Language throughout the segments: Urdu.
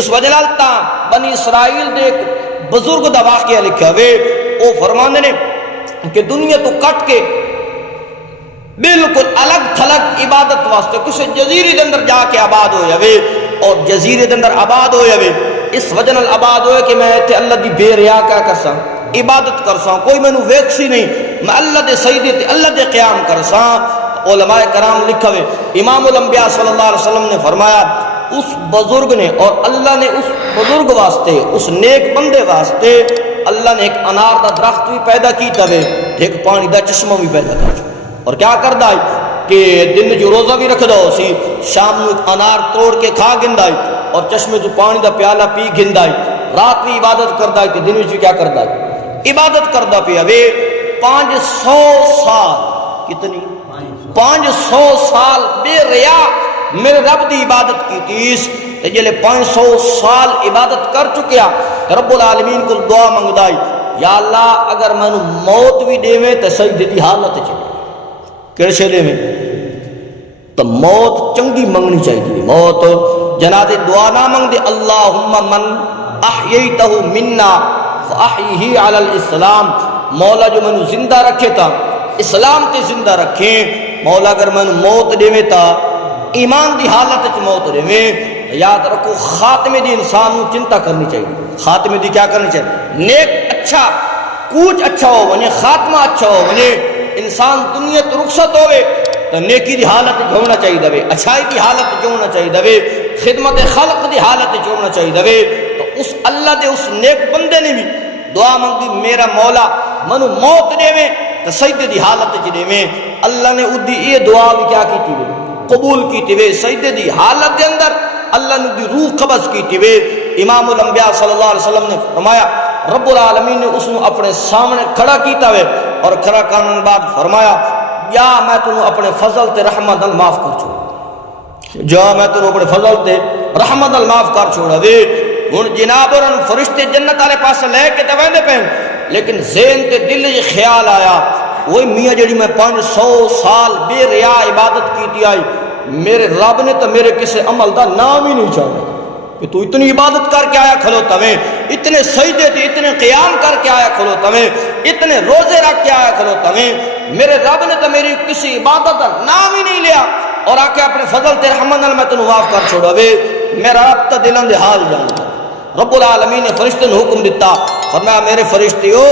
اس وجہ لالتا بنی اسرائیل دے ایک بزرگ دا واقعہ لکھا ہوئے، وہ فرمانے نے کہ دنیا تو کٹ کے بالکل الگ تھلگ عبادت واسطے کچھ جزیرے دے اندر جا کے آباد ہو جاوے، اور جزیرے دے اندر آباد ہو جاوے اس وجہ نال آباد ہوئے کہ میں تے اللہ دی بے ریا کیا کرساں، عبادت کرساں، کوئی میں نو ویکسی نہیں، میں اللہ دے سجدے تے اللہ دے قیام کرساں۔ علماء کرام لکھا ہوئے، امام الانبیاء صلی اللہ علیہ وسلم نے فرمایا اس بزرگ نے، اور اللہ نے اس بزرگ واسطے، اس نیک بندے واسطے اللہ نے ایک انار دا درخت بھی پیدا کیتا وے، ایک پانی دا چشمہ بھی پیدا کر چھوڑا، اور کیا کردا ہے کہ دن جو روزہ بھی رکھ دو سی، شام نو ایک انار توڑ کے کھا گندا ہے، اور چشمے جو پانی دا پیالہ پی گندا ہے، رات بھی عبادت کردا ہے، کہ دن وچ کیا کردا ہے، عبادت کردا پیا وے۔ 500 سال، کتنی 500 سال بے ریا میرے رب دی عبادت کی تیس، تے جلے 500 سال عبادت کر چکیا، رب العالمین کو دعا منگدائی، یا اللہ اگر میں نو موت بھی دے میں تے سجدے دی حالت چلے، کیسے دے میں تو موت چنگی منگنی چاہیے، موت جناد دعا نہ منگ دے، اللہم من احییتہ منا فاحیہ علی الاسلام، مولا جو میں نو زندہ رکھے تا اسلام تے زندہ رکھیں، مولا اگر میں موت دے میں تا ایمان دی حالت چ موت دے میں، یاد رکھو خاتمے دی انسان نو چنتا کرنی چاہیے، خاتمے دی کیا کرنی چاہیے، نیک اچھا کوچ اچھا ہو بنے، خاتمہ اچھا ہو بنے، انسان دنیا تو رخصت ہوئے تو نیکی دی حالت جو ہونا چاہیے دوے، اچھائی دی حالت جو ہونا چاہیے دوے، خدمت خلق دی حالت جو ہونا چاہیے دوے، تو اس اللہ دے اس نیک بندے نے بھی دعا منگی، میرا مولا منو موت دے میں تو سجدے دی حالت چ دے میں، اللہ نے ادھی یہ دعا بھی کیا کی تھی قبول کی تھی، سجدے دی حالت دے اندر اللہ نے دی روح قبض کی تھی۔ امام الانبیاء صلی اللہ علیہ وسلم نے فرمایا رب العالمین نے اس نے اپنے سامنے کھڑا کیتا ہوئے، اور کھڑا کرنے کے بعد فرمایا یا میں تنوں اپنے فضل تے رحمت نال معاف کر چھوڑا، جا میں تنوں اپنے فضل تے رحمت نال معاف کر چھوڑا وے۔ ہن جناب اور فرشتے جنت والے پاس لے کے تے ویندے پین، لیکن ذہن تے دل وچ خیال آیا وہ میاں جڑی میں 500 سال بے ریا عبادت کیتی آئی، میرے رب نے تو میرے کسی عمل دا نام ہی نہیں چاہا کہ تو اتنی عبادت کر کے آیا کھلوتا میں، اتنے سجدے تے اتنے قیام کر کے آیا کھلوتا میں، اتنے روزے رکھ کے آیا کھلوتا میں، میرے رب نے تو میری کسی عبادت دا نام ہی نہیں لیا، اور آ کے اپنے فضل تے رحمت نال میں تنوں معاف کر چھوڑا وے، میرا رب تا دلاں دے حال جاندا۔ رب العالمین نے فرشتے نے حکم دیتا، فرمایا میرے فرشتیو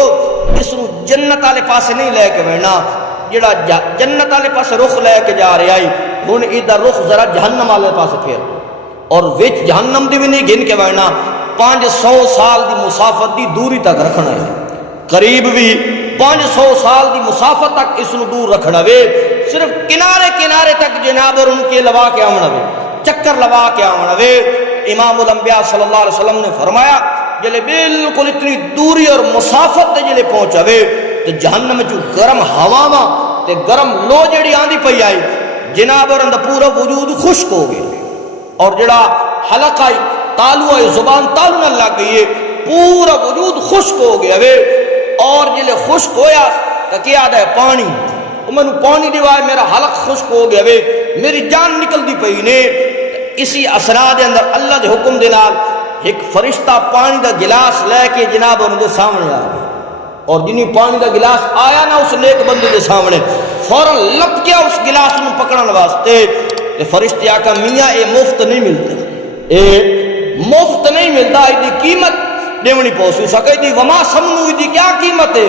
اس نو جنت والے پاس نہیں لے کے بڑھنا، جڑا جنت والے پاس رخ لے کے جا رہا ہے ہن ادھر رخ ذرا جہنم والے پاس پھیر، اور وچ جہنم دی بھی نہیں گن کے بڑھنا، 500 سال دی مسافت دی دوری تک رکھنا ہے، قریب بھی 500 سال دی مسافت تک اس نو دور رکھنا وے، صرف کنارے کنارے تک جناب اور ان کے لوا کے آمنا وے، چکر لوا کے آمنا وے۔ امام الانبیاء صلی اللہ علیہ وسلم نے فرمایا جلے بالکل اتنی دوری اور مسافت تے جلے پہنچا وے تو جہنم جو گرم ہواواں تے گرم لو جڑی آندی پئی آئی، جناب اور اندر پورا وجود خشک ہو گیا، اور جڑا حلق آئی تالو آئی زبان تالو نہ لگ گئی ہے، پورا وجود خشک ہو گیا وے، اور جلے خشک ہویا تو کیا ہے پانی، میں پانی دیوائے میرا حلق خشک ہو گیا وے، میری جان نکل دی پئی نے۔ اسی اسرا دے اندر اللہ دے حکم دے نال ایک فرشتہ پانی دا گلاس لے کے جناب ان دے سامنے آ گیا، اور جنہیں پانی دا گلاس آیا نا اس نیک بندے دے سامنے فوراً لپکیا اس گلاس نو پکڑن واسطے، تے فرشتے آکا میاں اے مفت نہیں ملتا، اے مفت نہیں ملتا، ایدی قیمت دیونی پوسی سکا، دی وما سمنو دی کیا قیمت ہے،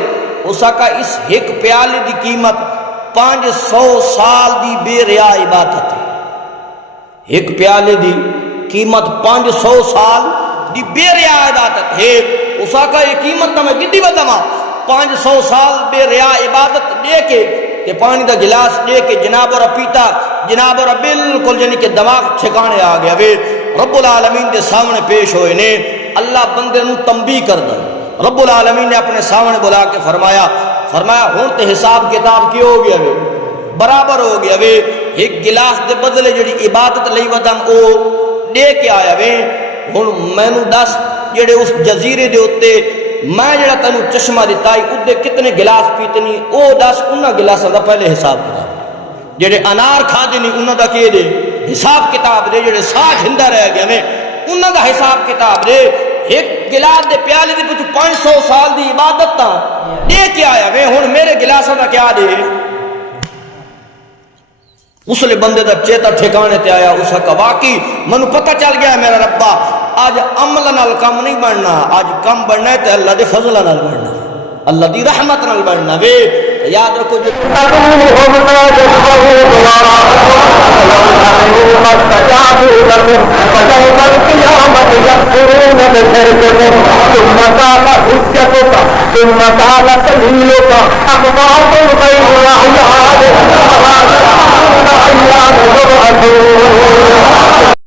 اس آکا اس ایک پیالے دی قیمت 500 سال دی بے ریا عبادت ہے، ایک پیالے دی قیمت 500 سال دی بے ریا عبادت ہے، اس آقا یہ قیمت نہ میں گدی بدما 500 سال بے ریا عبادت دے کے تے پانی دا گلاس دے کے جناب اور پیتا، جناب اور بالکل جنی کے دماغ ٹھکانے آ گیا وے، رب العالمین دے سامنے پیش ہوئے نے، اللہ بندے نو تنبیہ کر دا، رب العالمین نے اپنے سامنے بلا کے فرمایا ہون تے حساب کتاب کی ہو گیا وے، برابر ہو گیا وے، ایک گلاس دے بدلے جڑی عبادت لئی ودم او دے کے آیا وے، ہن مینوں دس جڑے اس جزیرے دے اوتے میں جڑا تینوں چشمہ دتا ہے اودے کتنے گلاس پیتنی، او دس انہاں گلاساں دا پہلے حساب کتاب، جڑے انار کھا دے نہیں انہاں دا کی دے حساب کتاب دے، جڑے سا جھندا رہ گیا نے انہاں دا حساب کتاب دے ایک گلاس دے پیالے دے پچھو 500 سال دی عبادت تا دے کے آیا وے ہن میرے گلاساں دا کیا دے اس لئے بندے دا چیتا ٹھکانے تے آیا اس کا واقعی منو پتہ چل گیا ہے میرا ربا آج عمل نال کم نہیں بڑھنا آج کم بڑھنا ہے تے اللہ دے فضل نال بڑھنا اللہ دی رحمت نال بڑھنا وے یاد رکھو جو